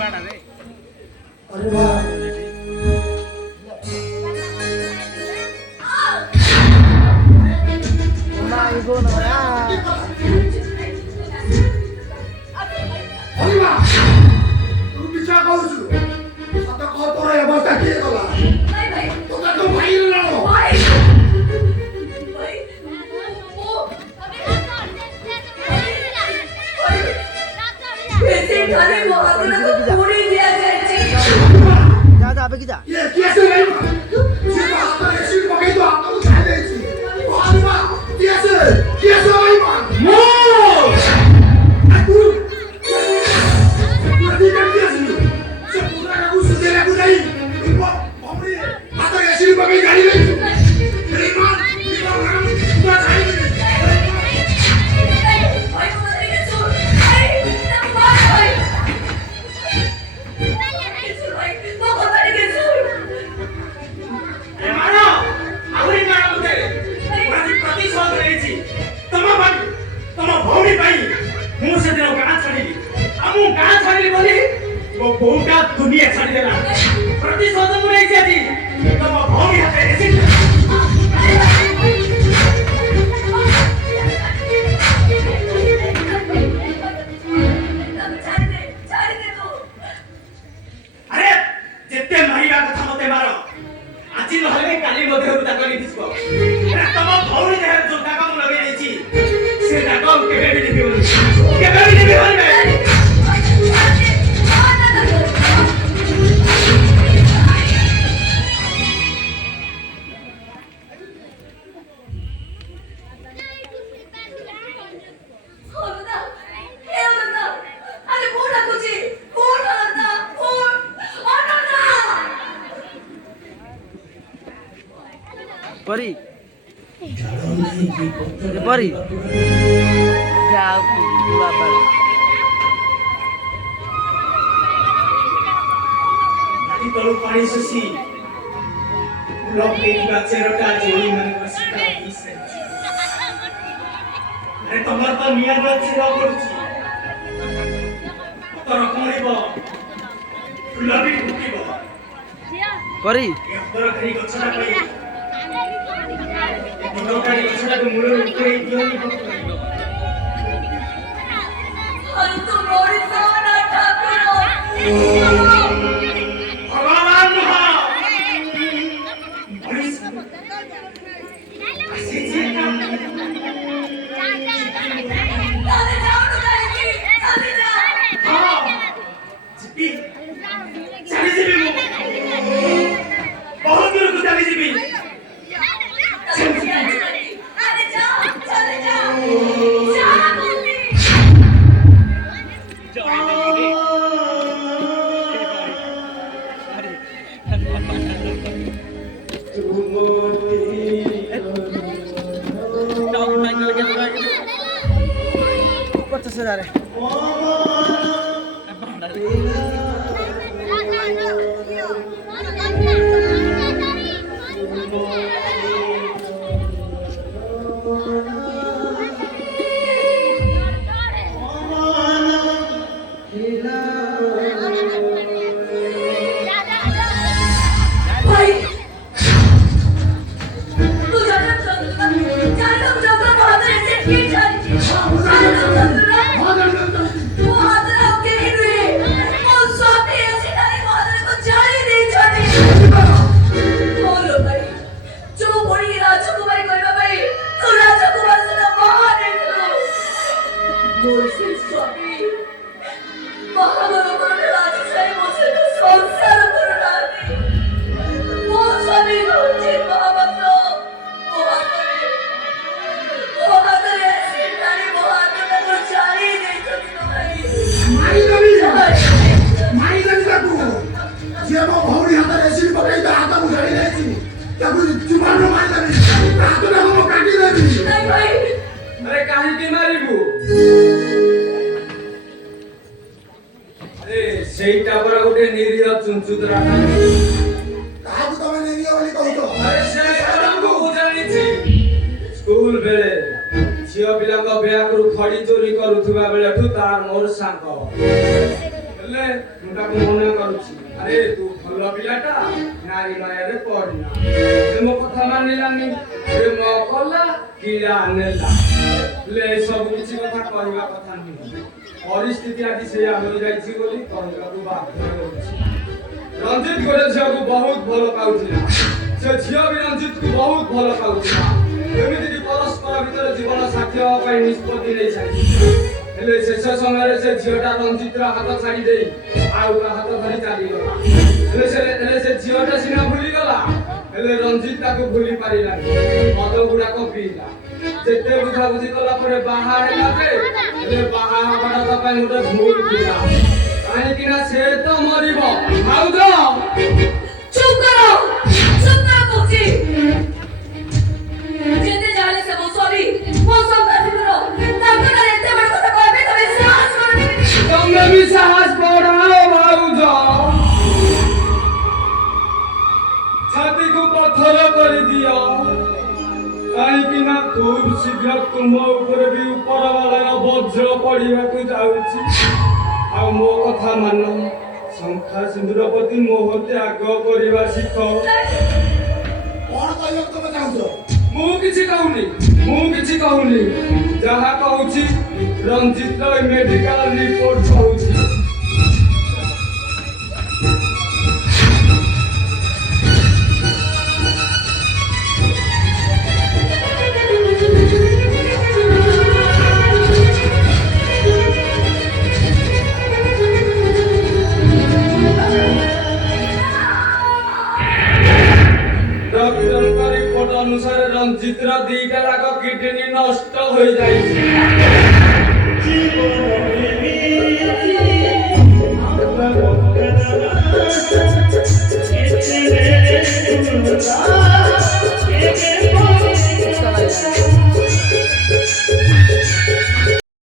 अरे वाह ibu nora. हरिमा तू बिचा कहू सत कह तोर अवस्था किए गला भाई भाई तो तो भाई लड़ो भाई भाई वो कैसे खाने महागुना को पूरी दिया जाए जा जा अबे की जा ये कैसे नहीं ये तो हाथ में ऐसी पकड़ तो हाथ में उठा दे छी हरिमा कैसे भाई मान नो दुनिया छाड़ी देना प्रतिशोध मुझे जी तम भौमी हाथे ऐसे अरे जितने मारिया कथा मते मारो आज नहले काली मध्ये उता करी दिसको अरे तम भौमी देहर जो दागा मु लगे नेची से दागा केबे भी निबि परी परी जाओ बाबा नदी तलु पानी सुसी लोक लेकिबा चेरटा जोड़ी माने बसिका दिसे अरे तमर तो नियर बच्चे रो करूची तर कोरिबो फुलबी फुटिबो परी तर करी गछटा पई दरकारी गछटा को मुड़ उपरे दियोनी पकड़ो हम तो मोरी साना ठाकुर भगवान महा पुलिस सीसी का चले जाओ तो कहेगी चले जाओ हां चिपी चली जीबी मु बहुत दूर को चली जीबी अरे जाओ चले जाओ जाओ पचास हजार भाई तू जाना जाना जाना बहुत ऐसे की जानी वो हादरा के ही हुए और स्वामी ऐसी नारी हादरे को जाने नहीं जाने बोलो भाई जो बोली राजकुमारी कोई भाई तो राजकुमार से ना बाहर निकलो बोल से स्वामी महाबरोबर राजशाही मुझसे संसार करुणा वो स्वामी मुझे महाबरो वो हादरे ऐसी नारी वो हादरे को जाने नहीं सकती भाई मारी दबी ताकू जे मो भौरी हाथ ऐसी पकड़ी तो हाथ उठाई देची ताकू जुबान रो मारी दबी हाथ ना मो काटी देबी नहीं भाई अरे काहे के मारिबू अरे सेईटा पर गोटे निरीह चुंचुदरा काहू तमे नहीं बोली कहू तो अरे से हमको बुझानिछि स्कूल बेले झियो पिलांग ब्याग रु खड़ी चोरी करूथुबा बेलेठु तार मोर सांग हेले ମୁଁ ତାକୁ ମନେ କରୁଛି, ଆରେ ତୁ ଭଲ ପିଲାଟା, ନାରୀ ମାୟାରେ ପଡ଼ିନା। ସେ ମୋ କଥା ମାନିଲାନି, ପ୍ରେମ କଲା କିଳା ନେଲା। ହେଲେ ଏସବୁ କିଛି କଥା କହିବା କଥା ନୁହେଁ। ପରିସ୍ଥିତି ଆଜି ସେଇଆ ହୋଇଯାଇଛି ବୋଲି କହିବାକୁ ବାଧ୍ୟ ହେଉଛି। ରଞ୍ଜିତ ଗୋଟେ ଝିଅକୁ ବହୁତ ଭଲ ପାଉଥିଲା, ସେ ଝିଅ ବି ରଞ୍ଜିତକୁ ବହୁତ ଭଲ ପାଉଥିଲା। ଏମିତିକି ପରସ୍ପର ଭିତରେ ଜୀବନ ସାଥୀ ହେବା ପାଇଁ ନିଷ୍ପତ୍ତି ନେଇଛନ୍ତି। ହେଲେ ଶେଷ ସମୟରେ ସେ ଝିଅଟା ରଞ୍ଜିତର ହାତ ଛାଡ଼ି ଦେଇ ଆଉ ତା ହାତ ଧରି ଚାଲିଗଲା। ହେଲେ ସେ ଝିଅଟା ସିନା ଭୁଲିଗଲା, ହେଲେ ରଞ୍ଜିତ ତାକୁ ଭୁଲି ପାରିଲାନି। ମଦ ଗୁଡାକ ପିଇଲା, ଯେତେ ବୁଝାବୁଝି କଲା ପରେ ବାହା ହେଲା ଯେ, ହେଲେ ବାହା ହେବାଟା ତା ପାଇଁ ଗୋଟେ ଭୁଲ ଥିଲା। କାହିଁକି ନା ସେ ତ ମରିବ। ଭାଉଜ ଚୁପ କର କହୁଛି। ଯେତେ ଯାହେଲେ ସେ ମୋ ସ୍ୱାମୀ, ମୋ ସନ୍ତାନର, ତାଙ୍କ ନାଁରେ ଏତେ ବଡ଼ କଥା କହିବେ ତମେ ସାହସ କର କେମିତି? ତମେ ବି ସାହସ ବଢାଅ ଭାଉଜ। ଛାତିକୁ ପଥର କରିଦିଅ, କାହିଁକି ନା ଖୁବ୍ ଶୀଘ୍ର ତୁମ ଉପରେ ବି ଉପର ବାଲାର ବଜ୍ର ପଡ଼ିବାକୁ ଯାଉଛି। ଆଉ ମୋ କଥା ମାନ, ଶଙ୍ଖା ସିନ୍ଦୁର ପ୍ରତି ମୋହ ତ୍ୟାଗ କରିବା ଶିଖ। କଣ କହିବାକୁ ତମେ ଚାହୁଁଛ? ମୁଁ କିଛି କହୁନି, ଯାହା କହୁଛି ରଞ୍ଜିତର ମେଡିକାଲ ରିପୋର୍ଟ କହୁଛି। ଡକ୍ଟରଙ୍କ ରିପୋର୍ଟ ଅନୁସାରେ ରଞ୍ଜିତର 2ଟା ଯାକ କିଡନୀ ନଷ୍ଟ ହୋଇଯାଇଛି।